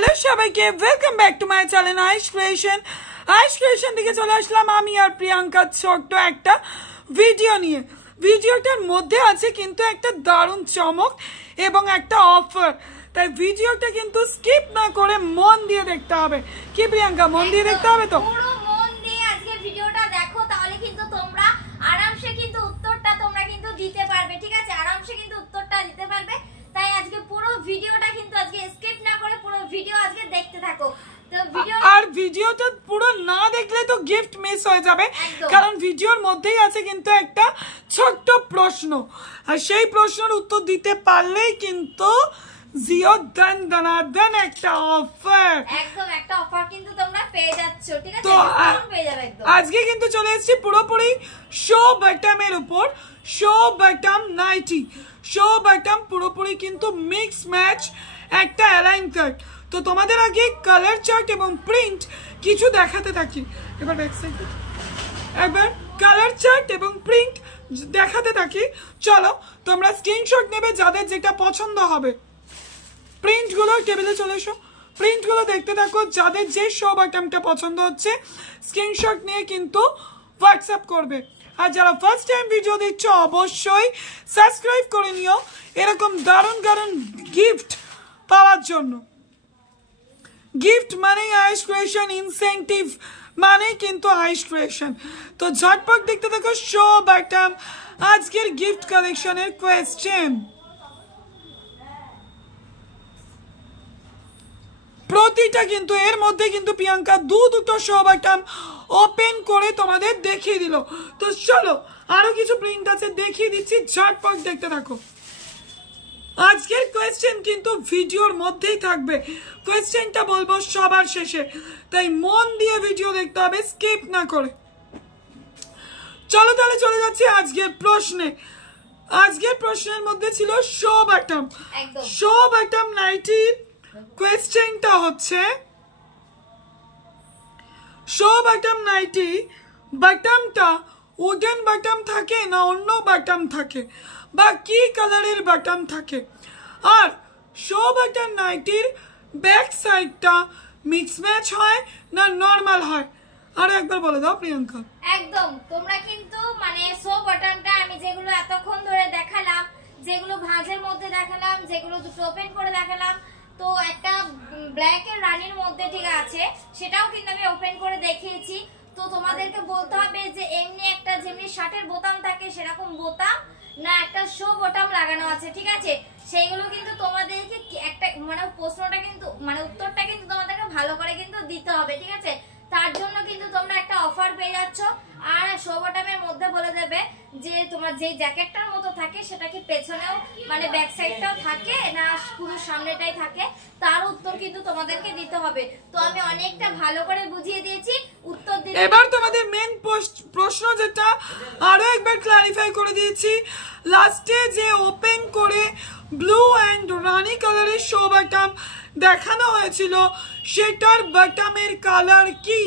Hello সবাইকে, welcome back to my channel ice creation থেকে চলে আসলাম আমি আর প্রিয়াঙ্কা ছোট্ট একটা ভিডিও নিয়ে। ভিডিওটার মধ্যে আছে কিন্তু একটা দারুণ চমক এবং একটা অফার, তাই ভিডিওটা কিন্তু স্কিপ না করে মন দিয়ে দেখতে হবে। কি প্রিয়াঙ্কা, মন দিয়ে দেখতে হবে তো? পুরো মন দিয়ে আজকে ভিডিওটা দেখো, তাহলে কিন্তু তোমরা আরামসে কিন্তু উত্তরটা তোমরা কিন্তু দিতে পারবে। ঠিক আছে, আরামসে কিন্তু উত্তরটা দিতে পারবে। তাই আজকে পুরো ভিডিওটা কিন্তু আজকে স্কিপ না করে পুরো ভিডিও আজকে দেখতে থাকো। আর ভিডিওটা পুরো না দেখলে তো গিফট মিস হয়ে যাবে, কারণ ভিডিওর মধ্যেই আছে কিন্তু একটা ছোট্ট প্রশ্ন, আর সেই প্রশ্নের উত্তর দিতে পারলেই কিন্তু জিও দান একটা অফার, একদম একটা অফার কিন্তু তোমরা পেয়ে যাচ্ছ। ঠিক আছে, তো পেয়ে যাবে একদম। আজকে কিন্তু চলে এসেছি পুরোপুরি শো বটমের উপর। Show bottom nighty, show bottom পুরোপুরি কিন্তু মিক্স ম্যাচ একটা অ্যালাইন কাট। তো তোমাদের আগে কালার চার্ট এবং প্রিন্ট কিছু দেখাতে থাকি। এবার একবার কালার চার্ট এবং প্রিন্ট দেখাতে থাকি। চলো তোমরা স্ক্রিনশট নেবে যাদের যেটা পছন্দ হবে। প্রিন্টগুলো টেবিলে চলে এসো, প্রিন্টগুলো দেখতে থাকো। যাদের যে শো বটমটা পছন্দ হচ্ছে স্ক্রিনশট নিয়ে কিন্তু হোয়াটসঅ্যাপ করবে। আর যারা ফার্স্ট টাইম ভিডিও দিচ্ছ অবশ্যই সাবস্ক্রাইব করে নিও এরকম দারুণ দারুণ গিফট পাওয়ার জন্য। গিফট মানে আইস ক্রিয়েশন, ইনসেন্টিভ মানে কিন্তু আইস ক্রিয়েশন। তো ঝটপট দেখতে থাকো শো বটম আজকের গিফট কালেকশনের কোয়েশ্চেন। প্রতিটা কিন্তু এর মধ্যে কিন্তু প্রিয়াঙ্কা দুটো শো বটম ওপেন করে তোমাদের দেখিয়ে দিল। তো চলো আরো কিছু প্রিন্ট আছে দেখিয়ে দিচ্ছি, ঝটপট দেখতে থাকো। আজকের কোয়েশ্চেন কিন্তু ভিডিওর মধ্যেই থাকবে, কোয়েশ্চেনটা বলবো সবার শেষে, তাই মন দিয়ে ভিডিও দেখতে হবে স্কিপ না করে। চলো তাহলে চলে যাচ্ছি আজকের প্রশ্নে। আজকের প্রশ্নের মধ্যে ছিল শো বটম। শো বটম নাইটির কোয়েশ্চেনটা হচ্ছে, শো বটম নাইটি বটমটা উডেন বটম থাকে না অন্য বটম থাকে, বা কি কালারের বটম থাকে? আর শো বটম নাইটির ব্যাক সাইডটা মিক্স ম্যাচ হয় না নরমাল হয়? আর একবার বলে দাও প্রিয়াঙ্কা। একদম, তোমরা কিন্তু মানে শো বটমটা আমি যেগুলো এতক্ষণ ধরে দেখালাম, যেগুলো ভাঁজের মধ্যে দেখালাম, যেগুলো দুটো ওপেন করে দেখালাম, তো একটা ব্ল্যাক এর রানীর মধ্যে ঠিক আছে, সেটাও কিন্তু আমি ওপেন করে দেখিয়েছি। তো তোমাদেরকে বলতে হবে যে এমনি একটা যেমনি শার্টের বোতাম থাকে সেরকম বোতাম না একটা শো বটম লাগানো আছে। ঠিক আছে, সেইগুলো কিন্তু তোমাদেরকে একটা মানে প্রশ্নটা কিন্তু মানে উত্তরটা কিন্তু তোমাদেরকে ভালো করে কিন্তু দিতে হবে। ঠিক আছে, তার জন্য কিন্তু তোমরা একটা অফার পেয়ে যাচ্ছ। আর শো বটমের মধ্যে বলে দেবে যে তোমার যে জ্যাকেটটার মতো থাকে সেটা কি পেছনেও মানে ব্যাক সাইডটাও থাকে না পুরো সামনেটাই থাকে, তার উত্তর কিন্তু তোমাদেরকে দিতে হবে। তো আমি অনেকটা ভালো করে বুঝিয়ে দিয়েছি, উত্তর দিতে এবার তোমাদের মেন প্রশ্ন যেটা আরো একবার ক্লারিফাই করে দিয়েছি। লাস্টে যে ওপেন করে ব্লু এন্ড রানি কালারের শো বটম দেখানো হয়েছিল সেটার বটমের কালার কি?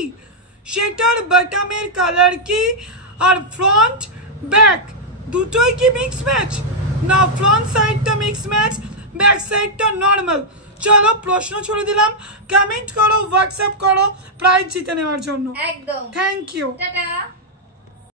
সেটার বটমের কালার কি? আর ফ্রন্ট ব্যাক দুটোই কি মিক্স ম্যাচ না ফ্রন্ট সাইডটা মিক্স ম্যাচ ব্যাক সাইডটা নরমাল? চলো প্রশ্ন ছড়ে দিলাম, কমেন্ট করো, হোয়াটসঅ্যাপ করো প্রাইজ জিতে নেওয়ার জন্য। একদম, থ্যাংক ইউ, টাটা।